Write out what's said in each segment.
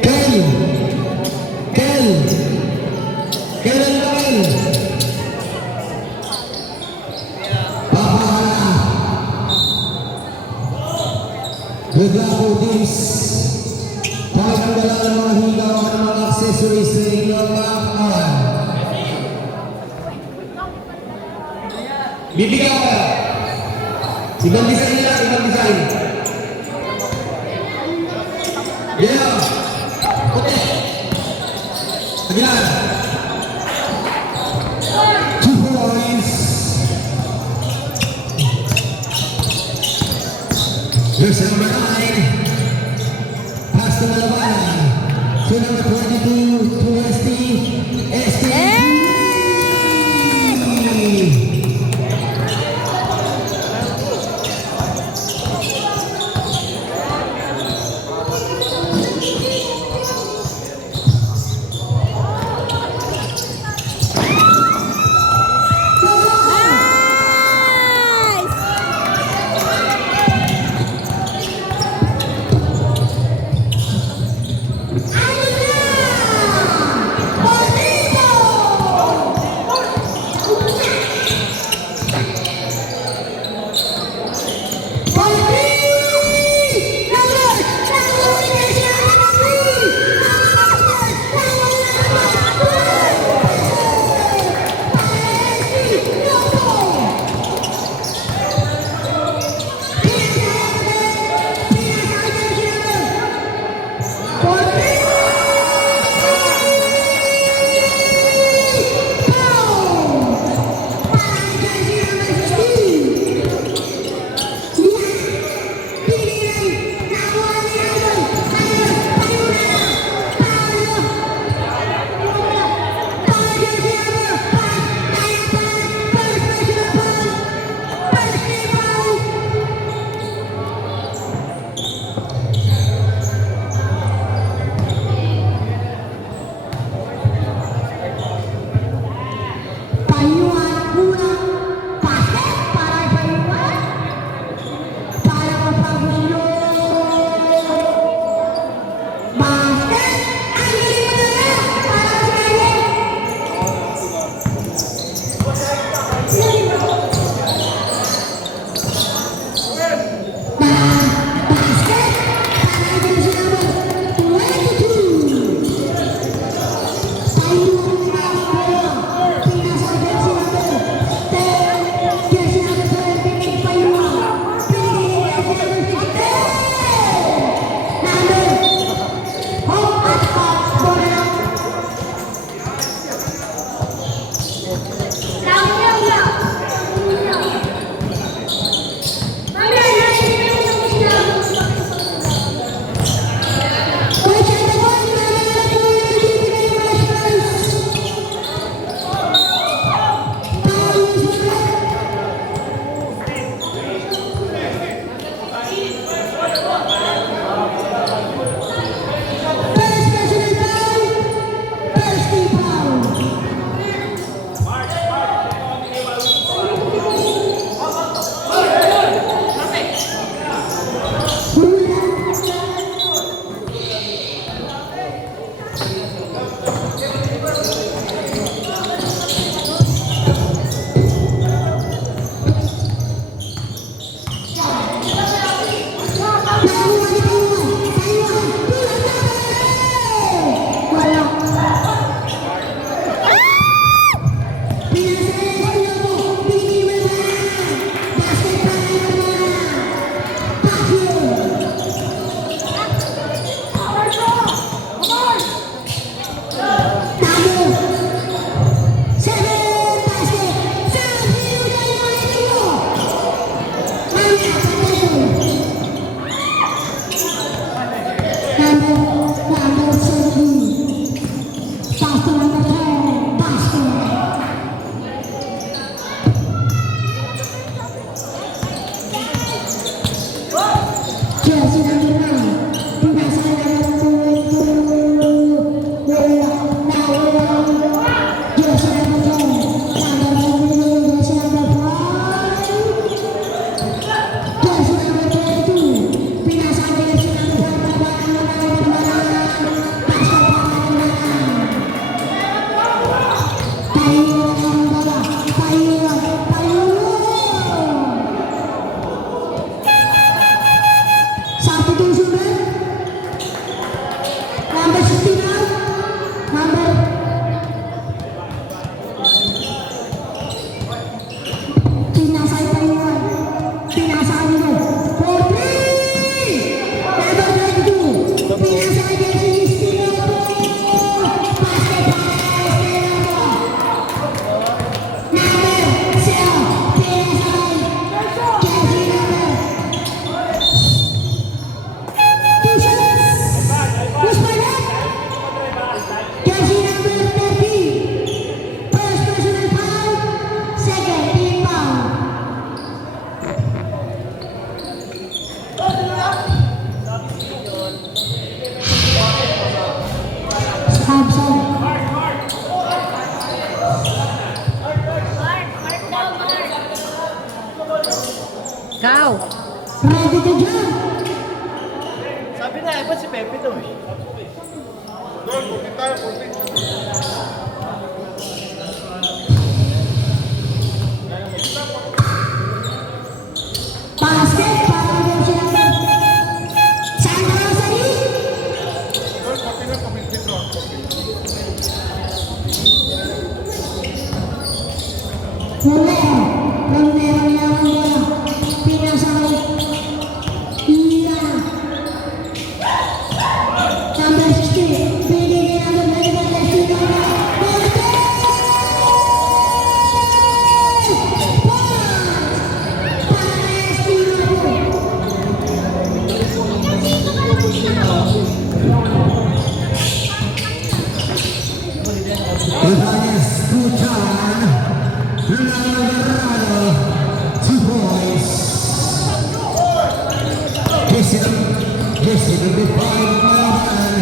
Kel, Kel, Kel ang Kel. Papahala. Good luck po, teams. Pakitanggalan ng mga higaw at mga accessories sa inyong mga kawan. Bibigyan ka. Ibang design nila, ibang design. Yeah. Okay. Agilan. 2 points. Here's number 9. Pass to Malabanan. To number 22, to ST. ST. Number 69. Number. Pinasay pa yun. Pinasay nyo. 43. Number 22. Pinasay din si Estilo. Basket para Estilo. Number 0. Pinasay. Jersey number. 2 shots. Who's my left? Jersey number 30. First personal foul. Second team foul. Samson. Kau. Ready to jump. Sabi na, iba si Pepe to eh. Basket para jersey number. Sandra Rosary. Romero nilawan bola. Pinasay. Ira. Number 60. Binigay number 95. Estilo. Basket! Para Estilo. Italia escuchan la agarrado 2 points. Jesse will be five man.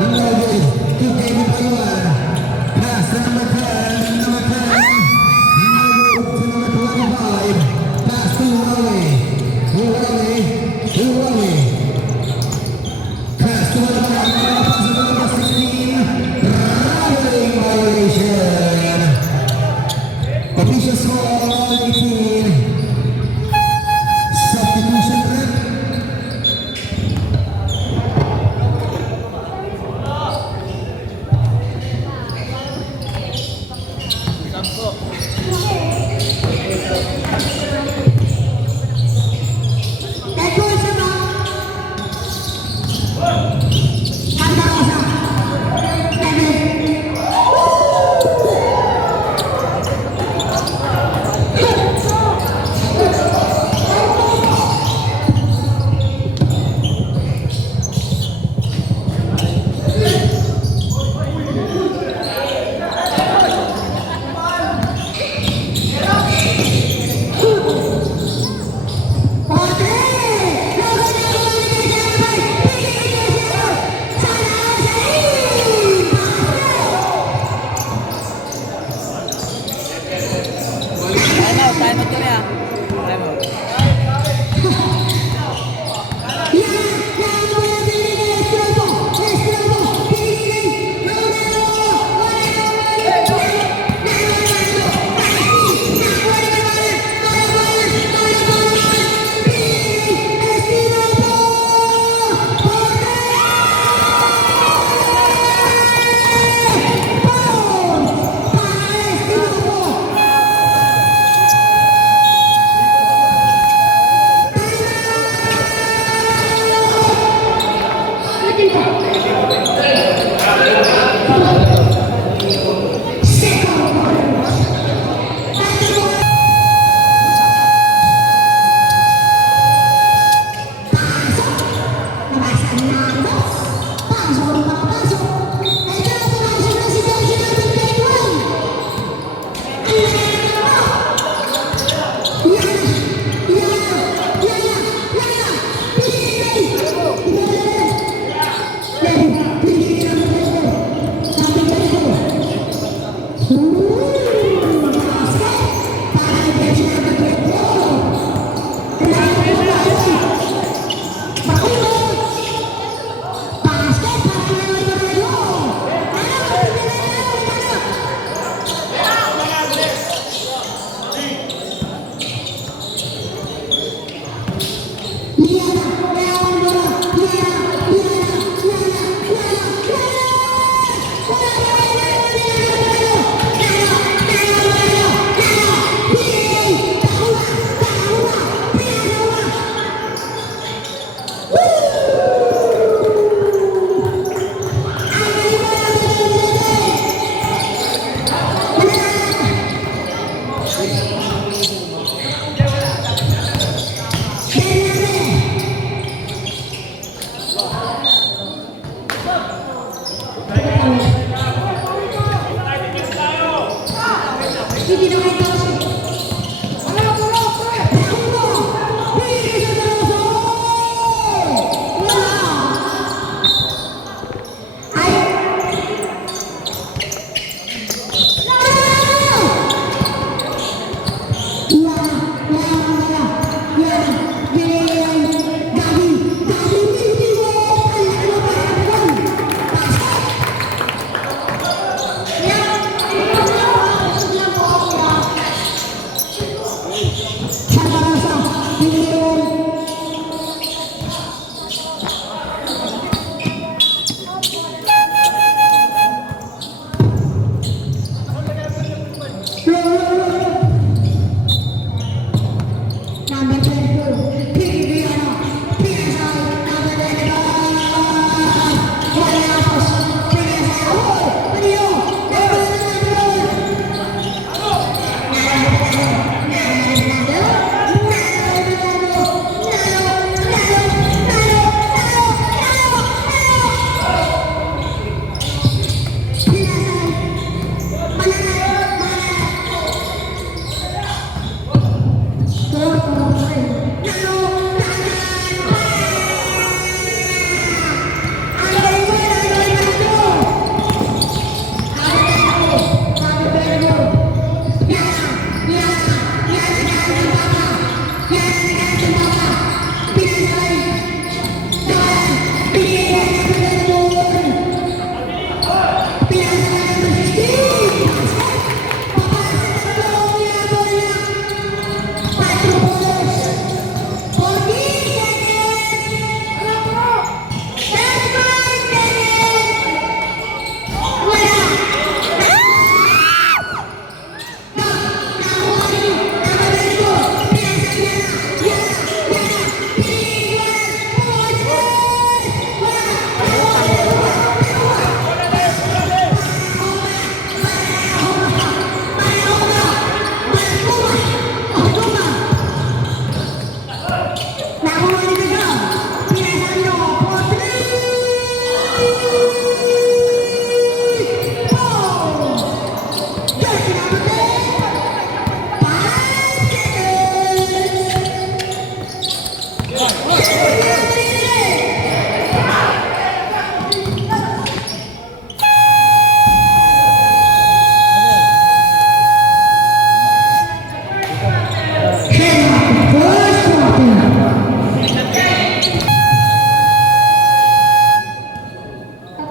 Loaded to David Paywan. Pass to number 10. Number 10. Loaded to number 25. Pass to Wally. Pass to number 16. Rivaling violation. Official score 18. Substitution rep. Echo isa ba? Sandra Rosa. Kevin. Time out kami ah. Time out. Basket para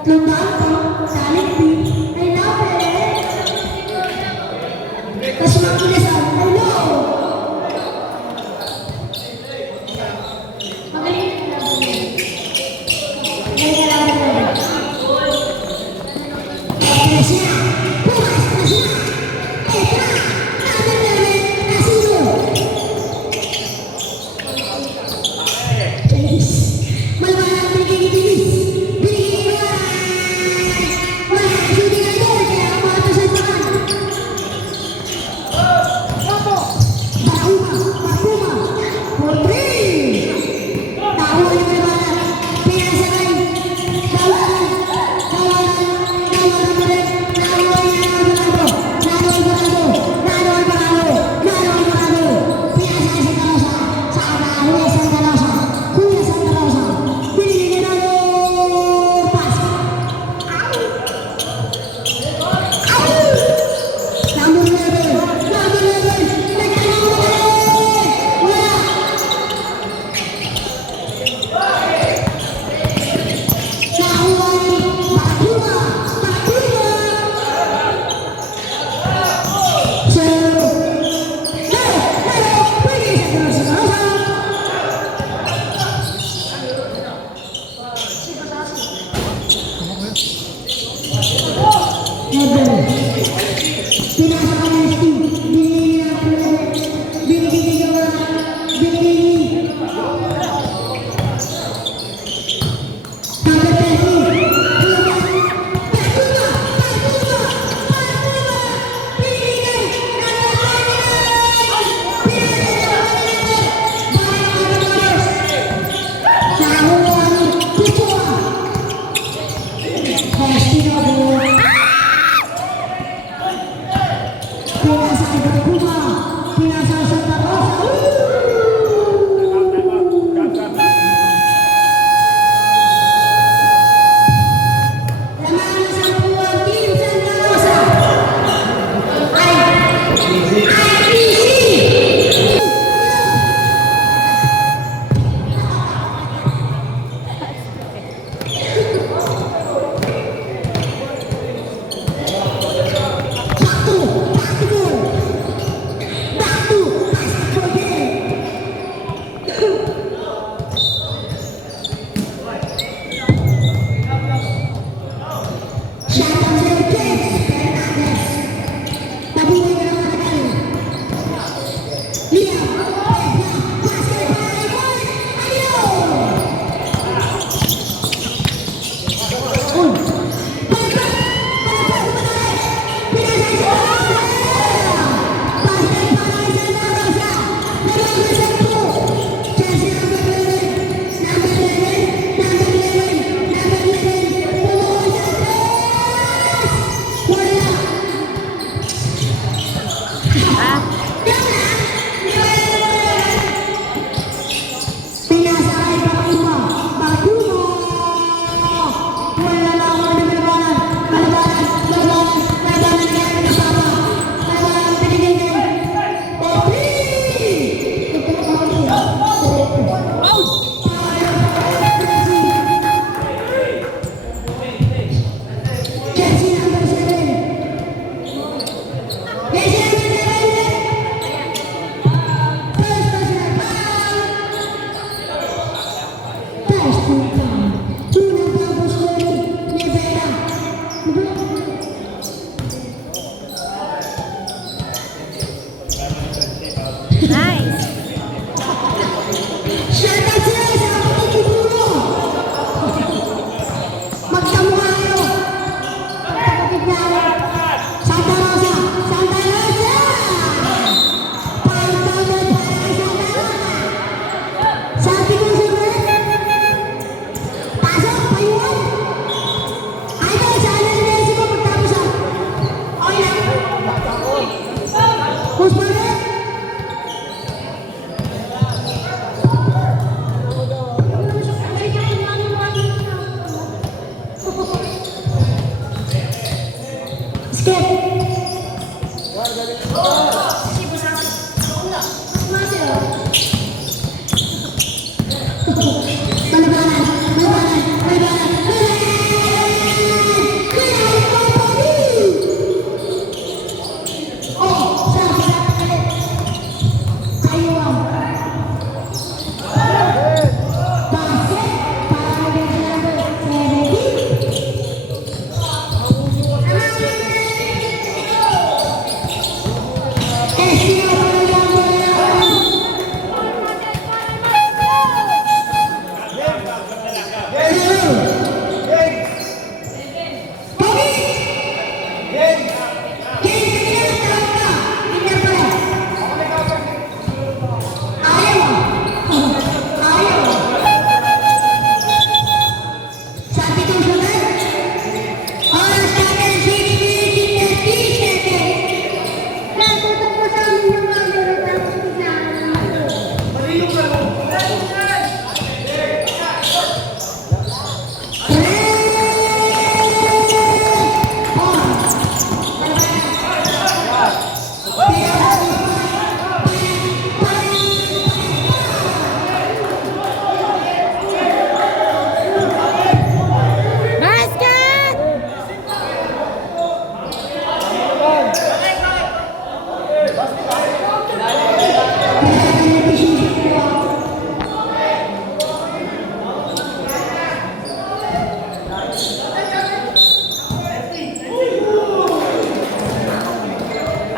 tatlong daan pa, talent I love it. Tapos makilasan, hello. Magaling ka lang. Magaling ka lang. Pumas na siya. Etra, natin namin, nasino. Bilis. Malawala ang binigay ni Bilis. Binigay ni Wala.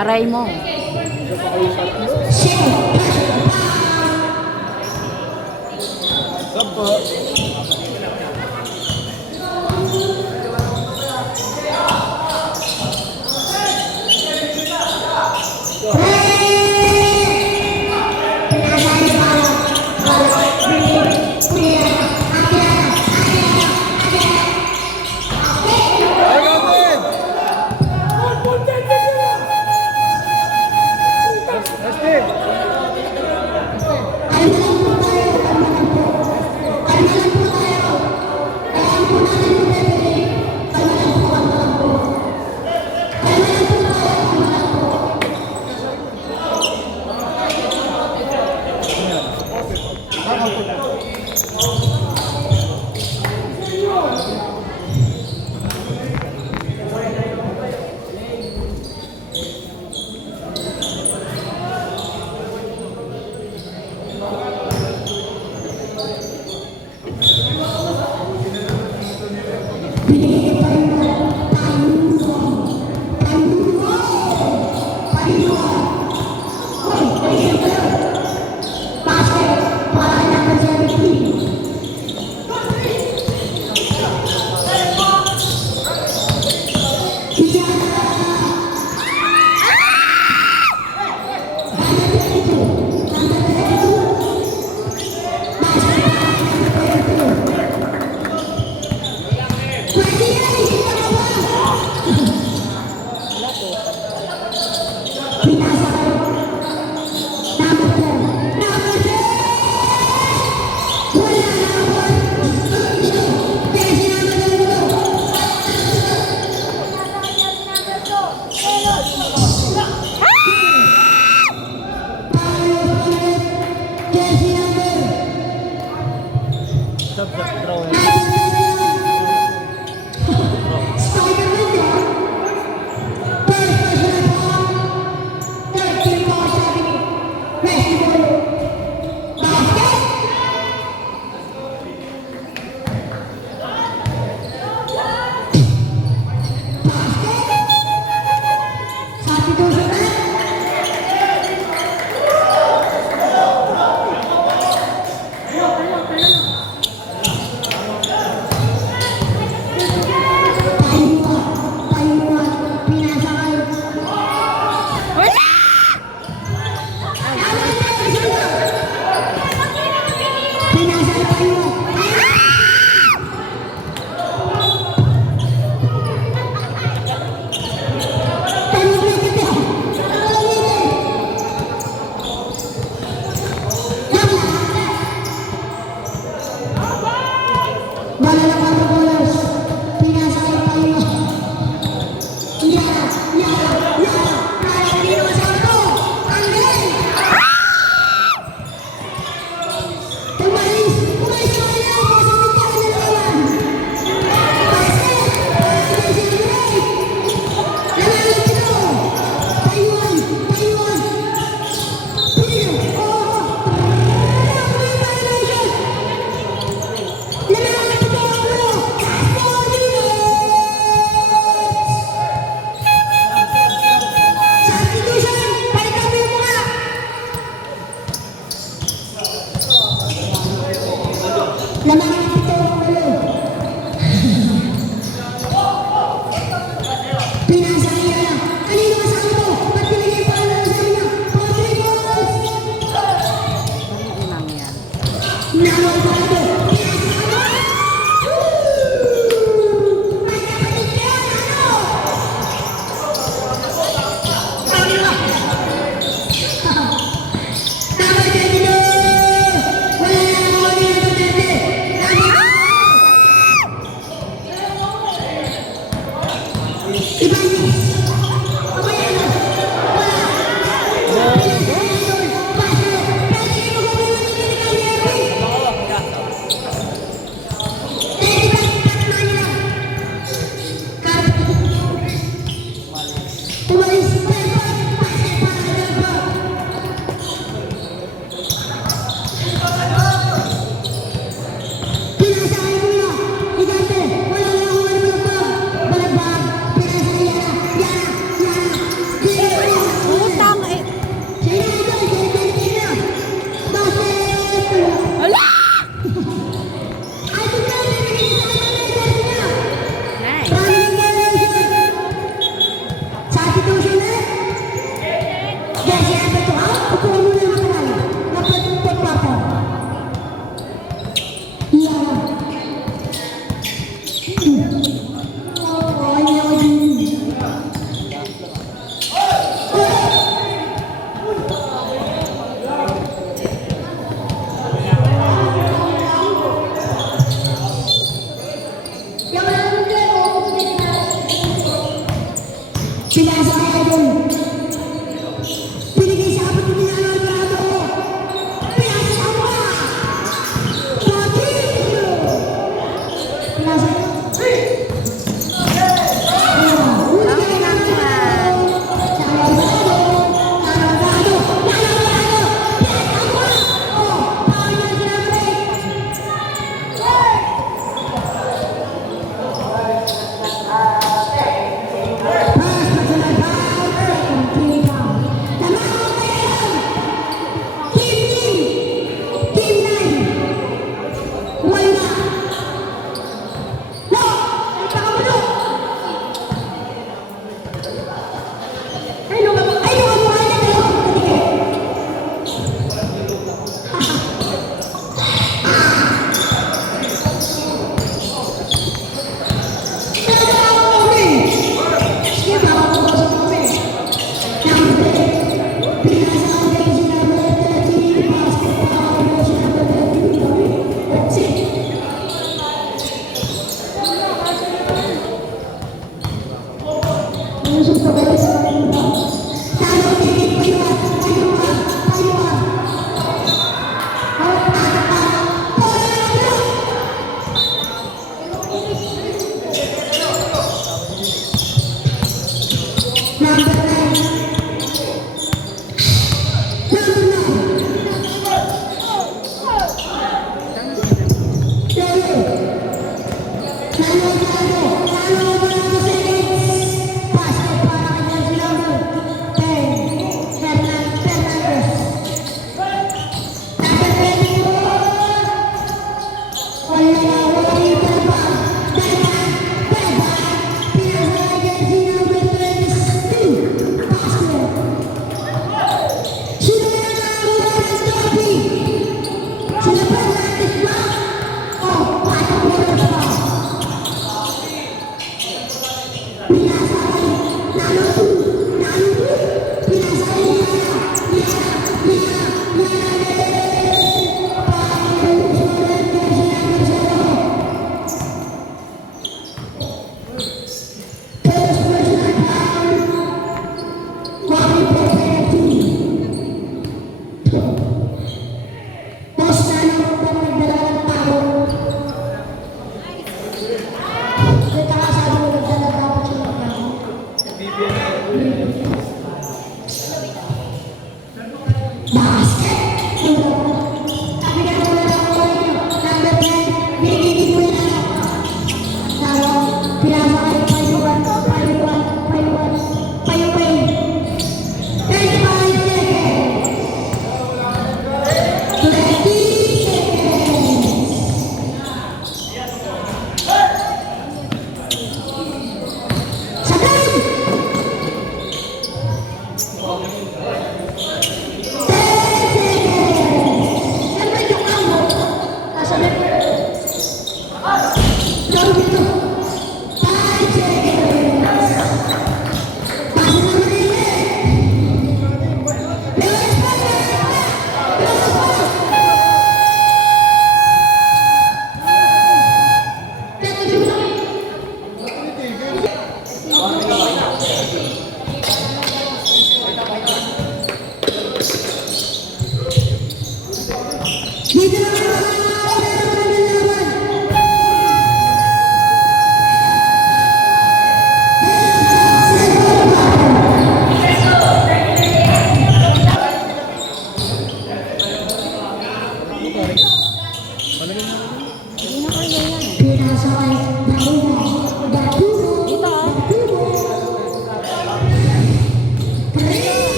Aray mo. Kalma lang po tayo, kalma lang po. Kalma lang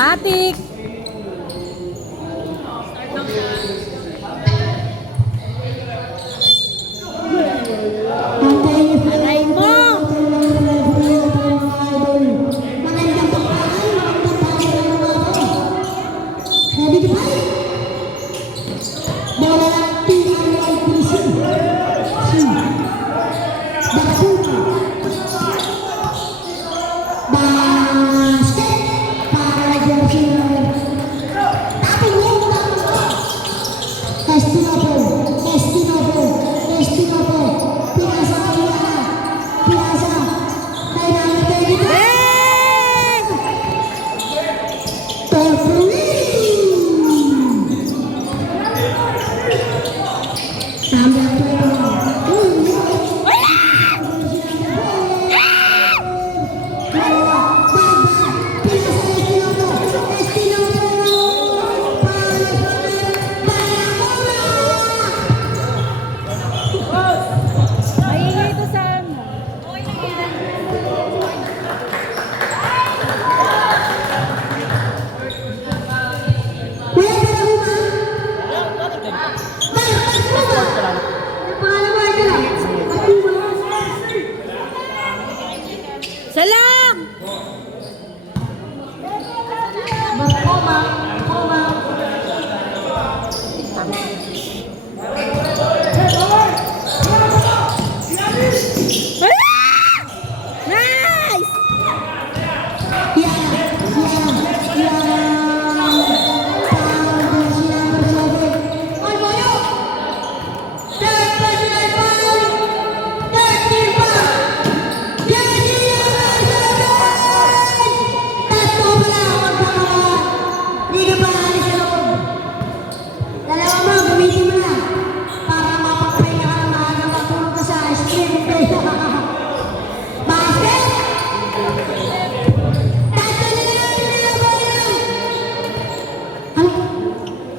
Matik! Aray mo! Maingay ito sa ano. Salam! Nice!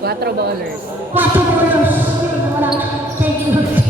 Quatro bowlers. Quatro bolos. Wala. Thank you.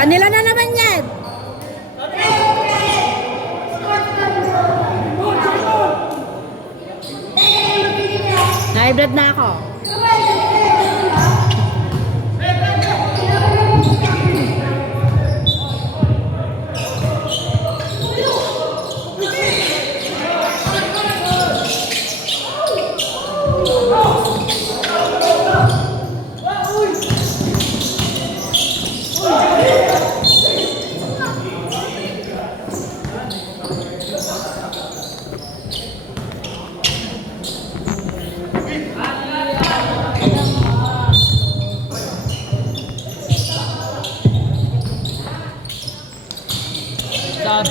Kanila na naman yan. High blood na ako. Done.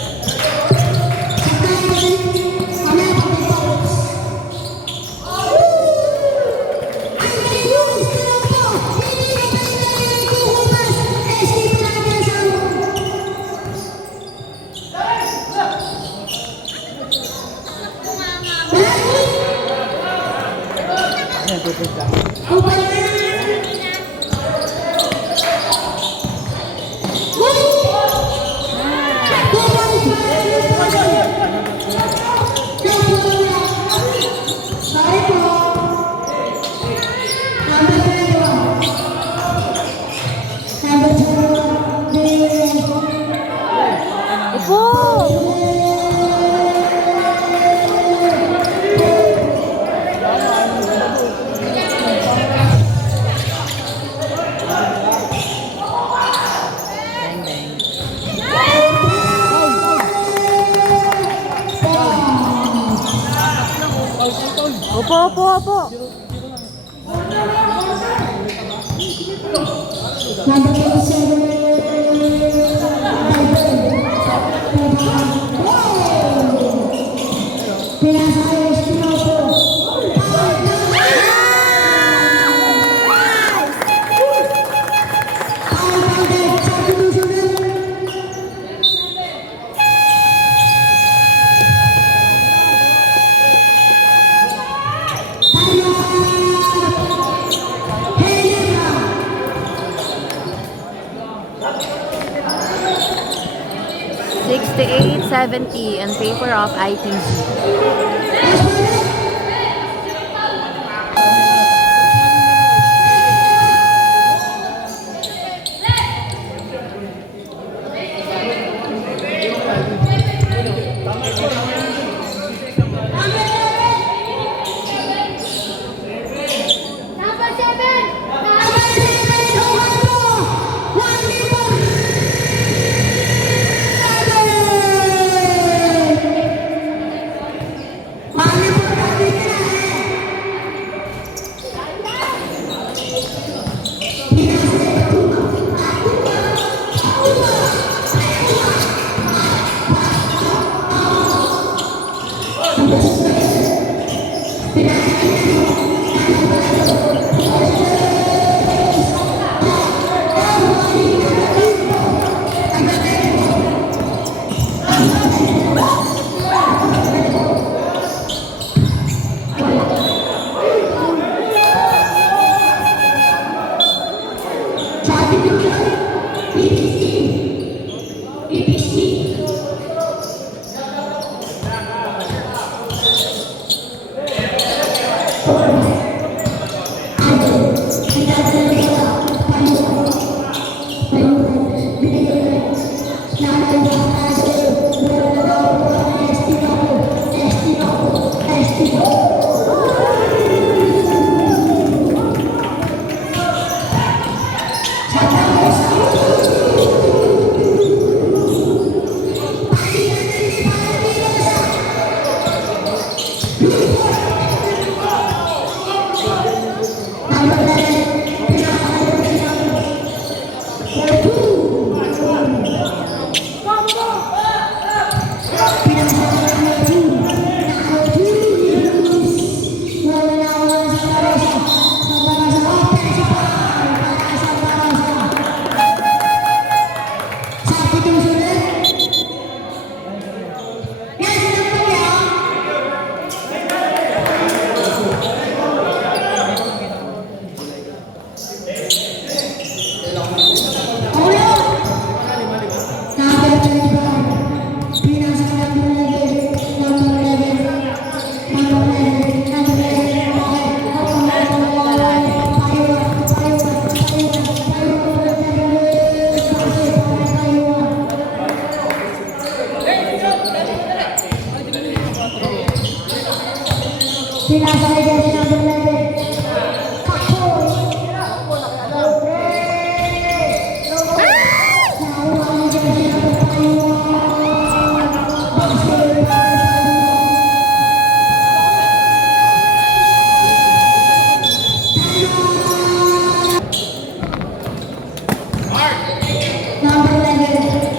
Opo, opo, opo. Number 27. Pinasa ayos Tinopo. $68.70 in favor of ITC. Pinasakay din si number 11. Kapoy. Nakuha mo dyan si number 5. Number 11.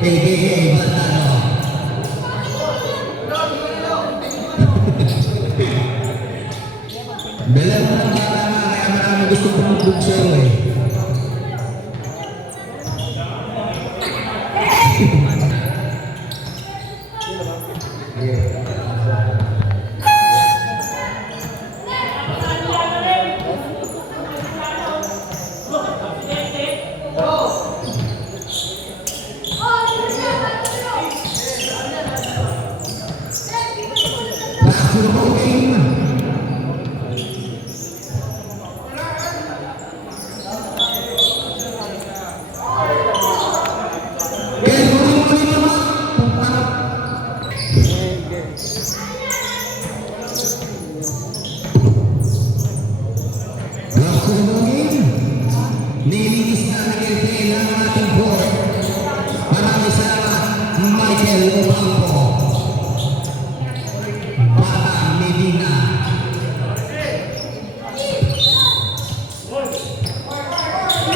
AKA Batano. Bilang ng bata nga, kaya marami gusto pumugbog sa'yo eh. Basketball game. Basketball game. Nilinis na nag-LPL ang ating board. Maraming salamat, Michael Ocampo. Bata Medina.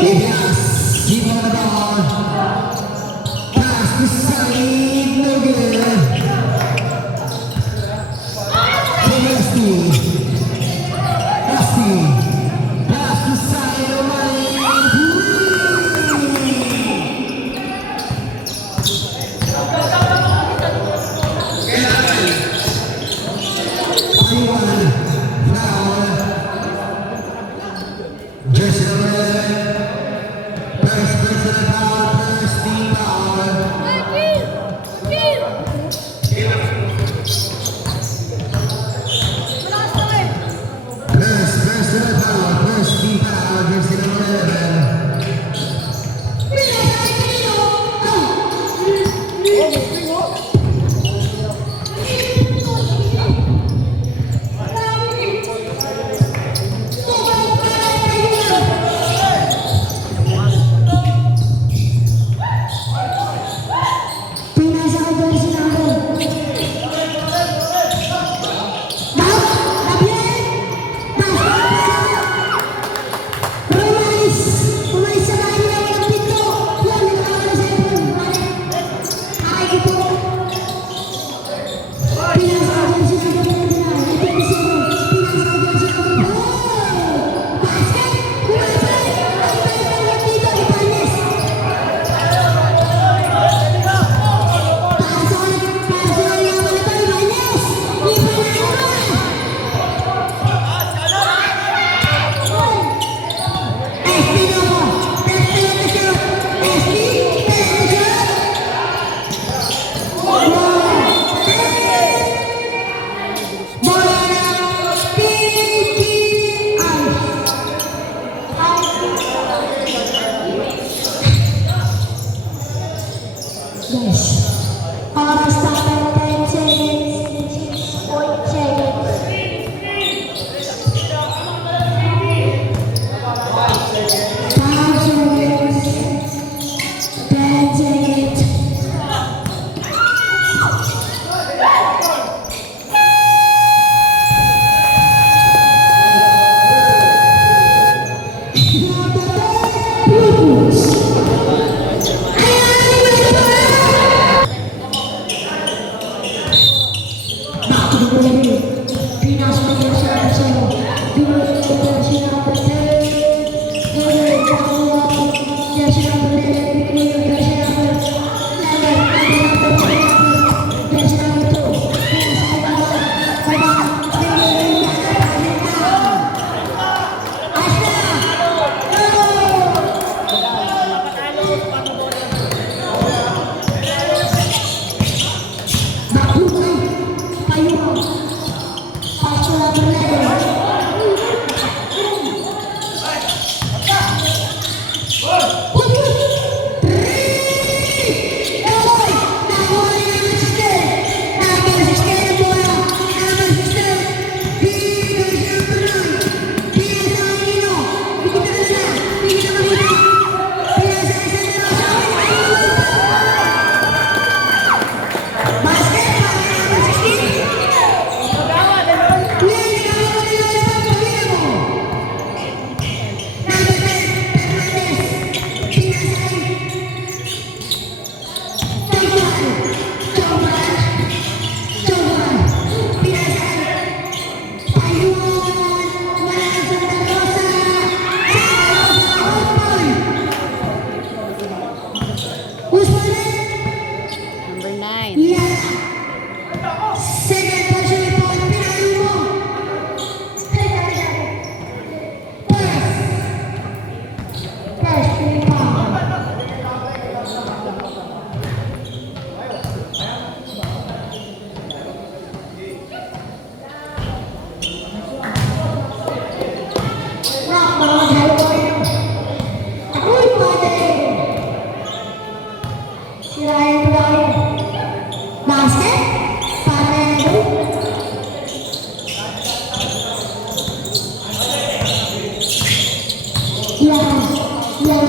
Ibias, give on the ball. Pass to side, no good. To Rusty. Rusty. Pass to side, no money. Anyone, foul. Jersey number 11. First personal foul, first team foul. First personal foul, first team foul, jersey number 11. Pinasa ko doon si Nando. Umalis sa bahay niya ng pito. Yan, nakakala sa ipon. Ay, ito. Pinasa ko doon si Nando. Ito yung sino. Pinasa ko doon si Nando. Basket! Kumasay! Ang tayo ng pito. Ipanes! Oras tayo 10 seconds. 8 seconds. 5 seconds. 10 seconds. Blue Bulls. Si Ryan Ryan. Basket. Panelo. Yan. Yan.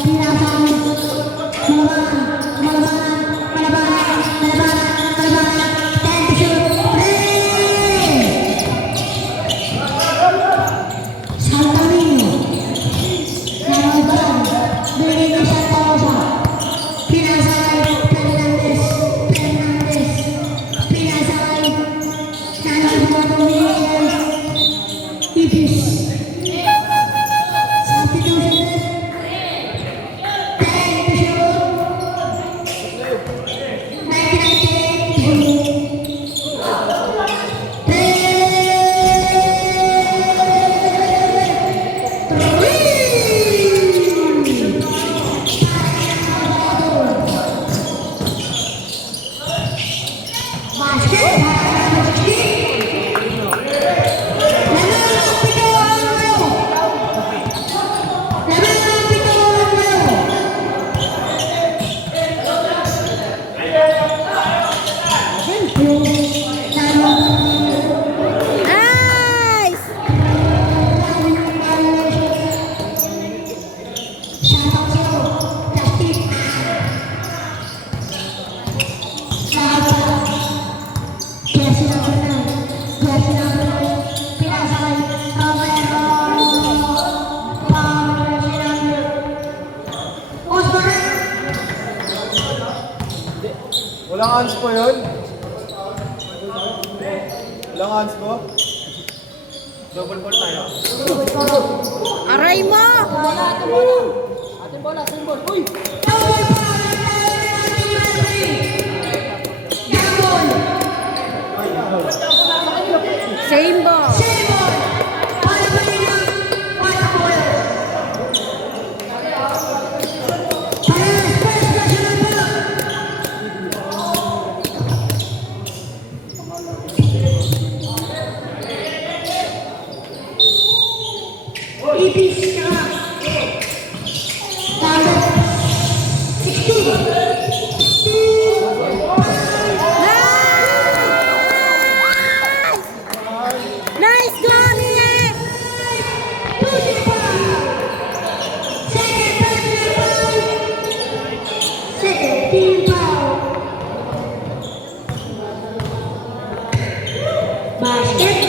Pinasang. Malabanan. 10 to shoot. Three. Santarino. Namaban. Bili ni Santa Rosa. Pinasay. Fernandez. Pinasay. Nanay Ipis. Substitution. 10 to shoot. 'Walang hands po yun? Walang hands po? Double ball tayo. Aray mo! Same ball. Ipis. Number 16. Nice going! Second team foul. Basket.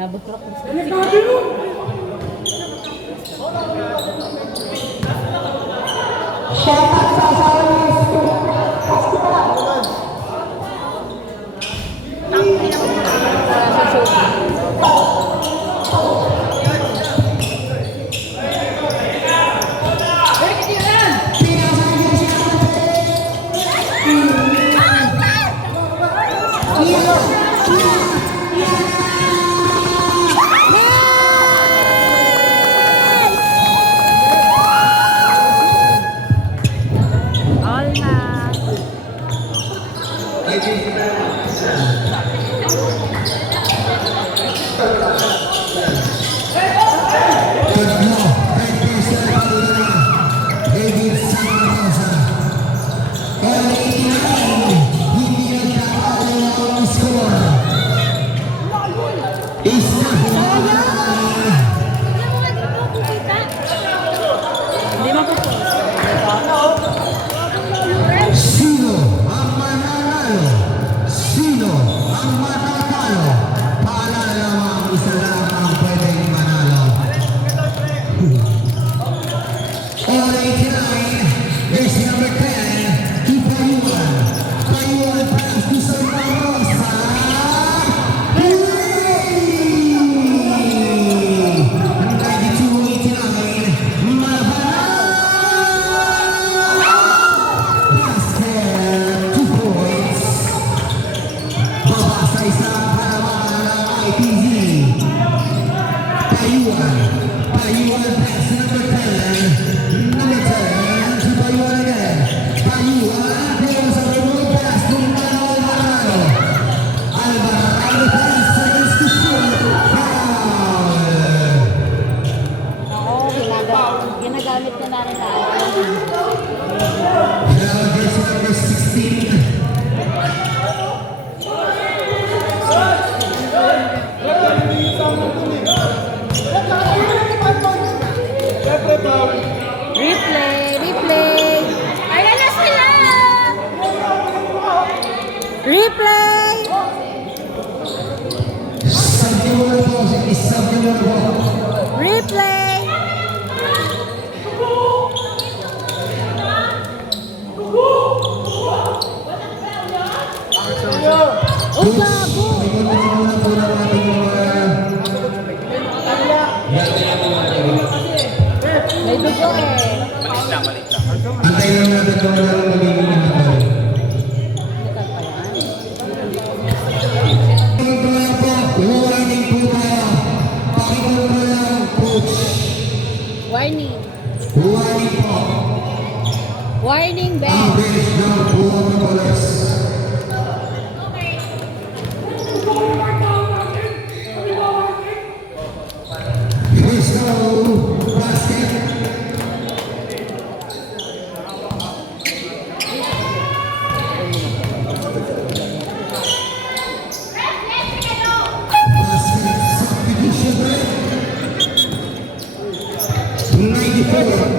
Nabutrak ko. Shout out sa asawa niya. Tatlo, kay Crystal Paulina. David Santorosa. All 89, hindi nagkakaroon ang score. Isa. Hindi mo po. Sino ang mananalo? Sino ang matatalo? Paalala lamang, isa lang ang pwedeng manalo. All 89, jersey number 10, to Payuan. Payuan pass to Santa Rosa. Hooray! 92-89, basket, 2 points. Baba sa isang parawan ng ITZ. Payuan pass number 10. Number 10 to Payuan again. Payuan, pero sa remote pass to Alvarado. Alvarado pass against the shoot. Foul. Oo, ginagamit na namin na. Now jersey number 16. Replay. Ayan na sila! Replay. Sabi mo na po. Replay. Oh, gago. May dugo eh. Antay lang natin kung ano ang magiging nangyari. Warning po tayo. Pakinggan mo lang, coach. Warning. Warning po. Warning Ang bell. bench ng buong Nicolas. Crystal basket. Basket substitution break. 94.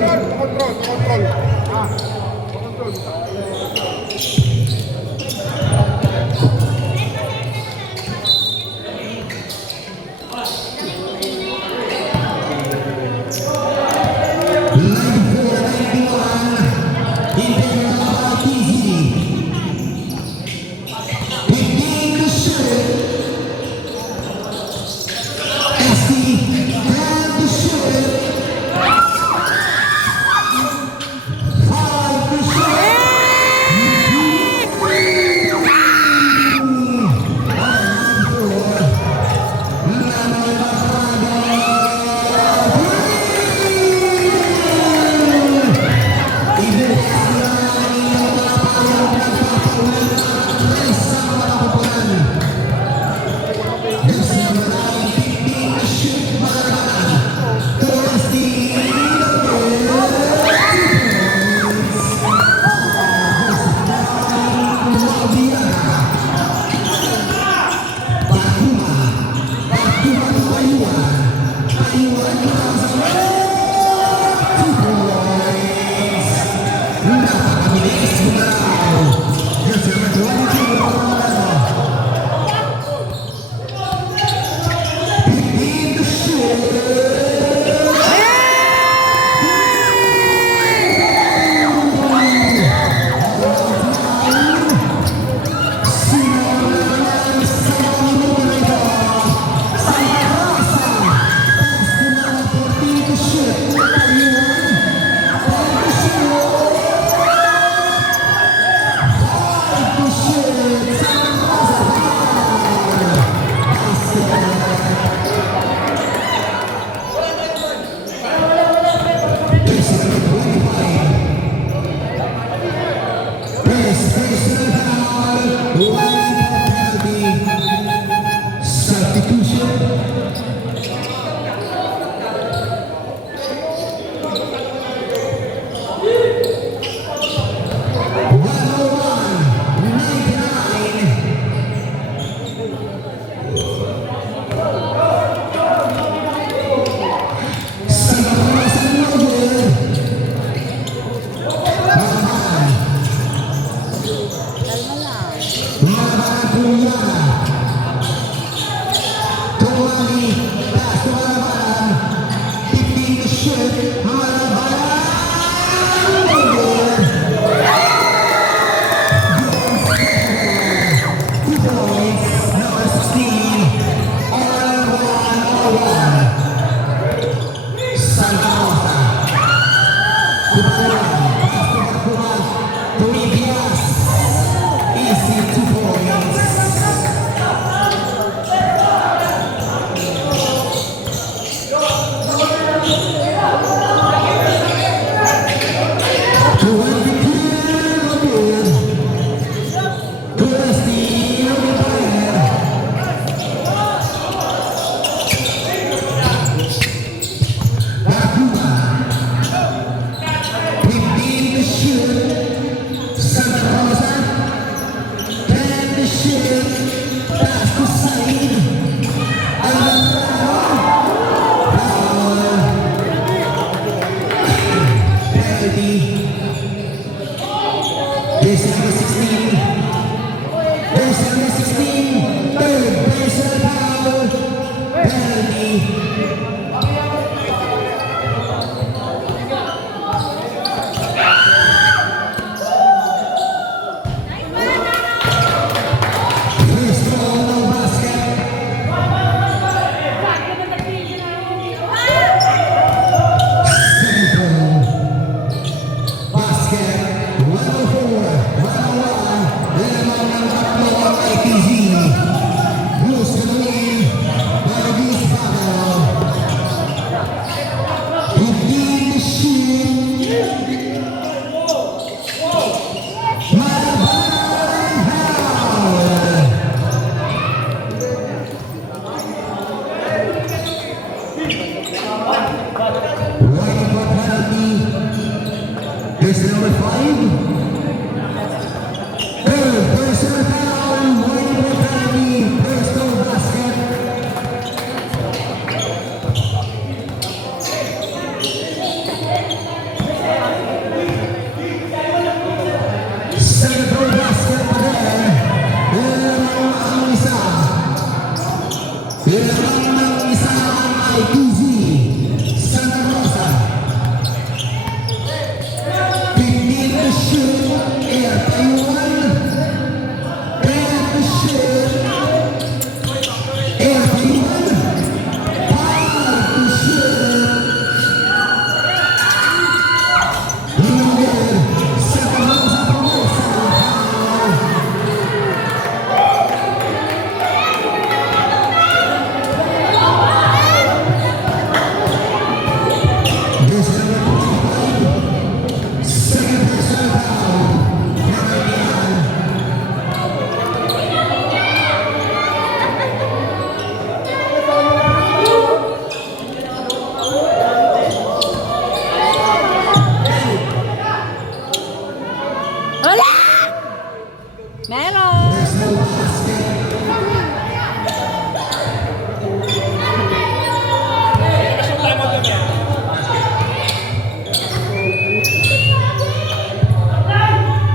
Meron!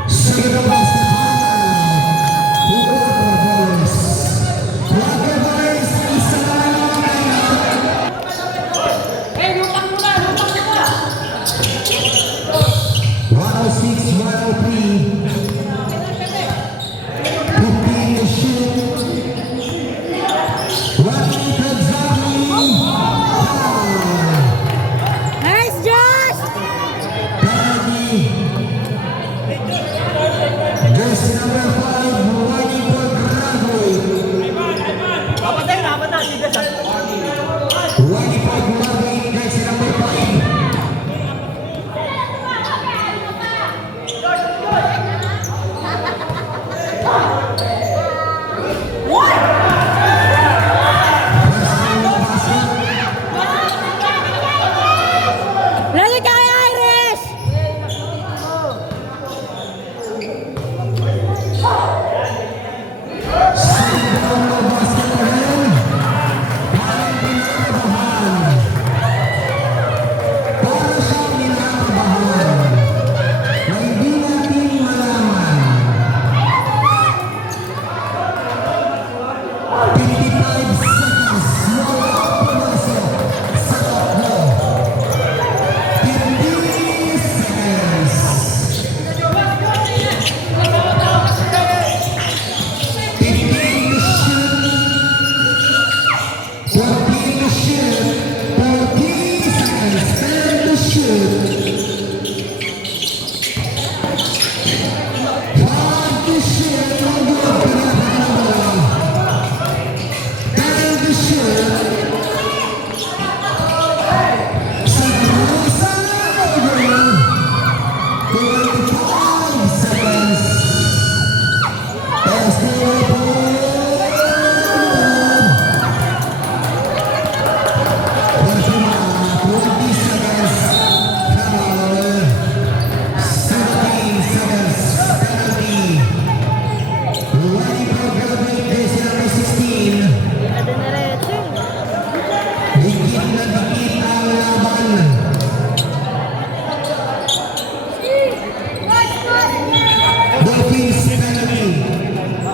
Second of Water boys, isa lang. 106, 103. 15 to shoot. One minute exactly. Nice, Josh! Penalty. Jersey number 5, warning for graduate. Kapatay na, sige sa. Warning for graduate, jersey number 5. Lagi kay Irish!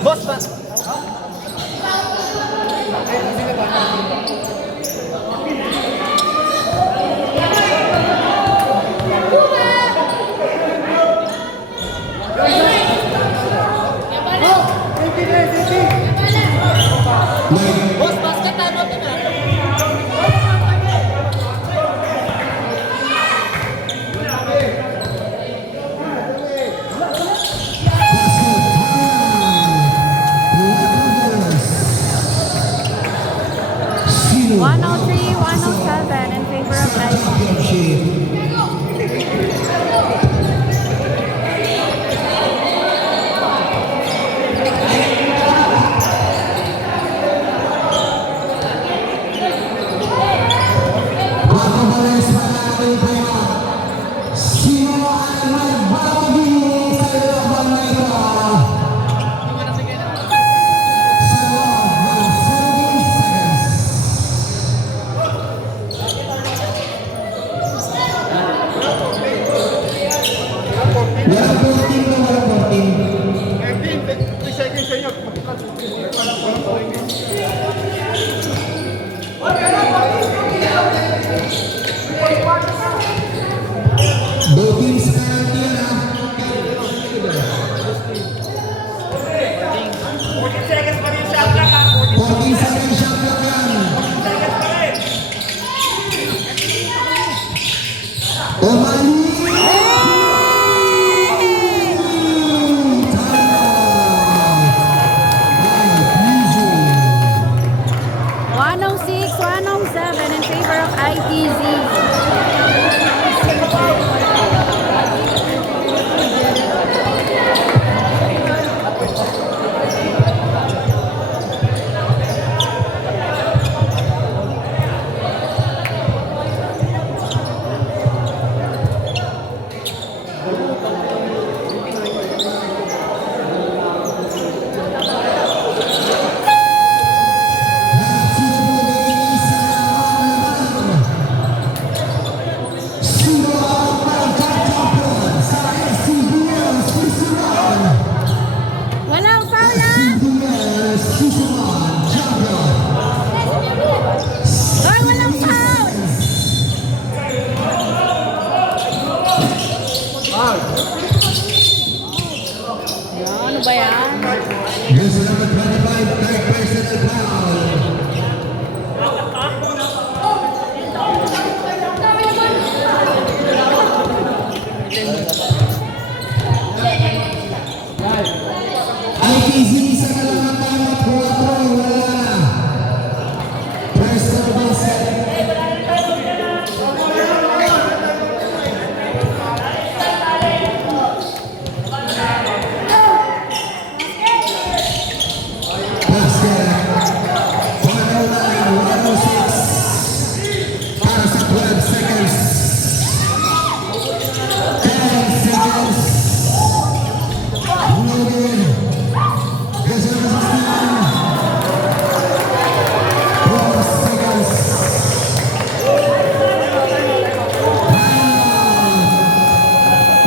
Boss ba? Boss, basket ano ito na? Sino? 103, 107 in favor of ITC. Championship. Makabalas pa natin kayo. Sino ang magbabagi sa laban na ito? Sa loob ng 17 seconds. Wala 14 na wala 14. 3 seconds sa inyo. Both teams penalty yan ha. 14 seconds shot clock yan. Umali! Time! 106, 107 in favor of ITZ. Ano ba yan? Here's the number 25, third personal foul. ITC sa kalawang tama, 4, wala. Personal basket. Basket. 109, 106. Para sa 12 seconds. 10 seconds. No good. Guess it was 12 seconds.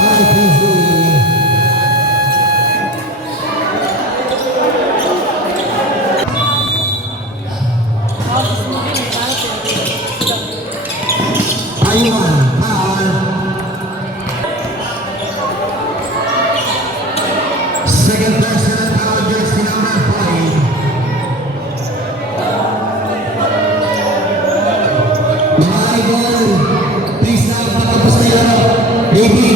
ITC. Taiwan, foul. Second personal foul, jersey number 5. My goal. Please na patapos na yun. Baby.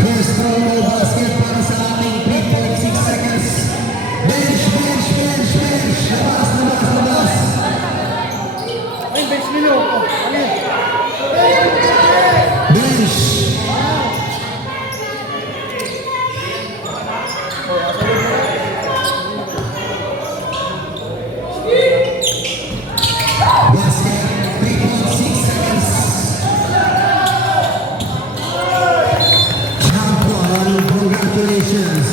First round basket para sa ating 3.6 seconds. Bench. Labas. Ay, bench nilo. Ano yun? Bench. Basket, 3.6 seconds. Champion, congratulations.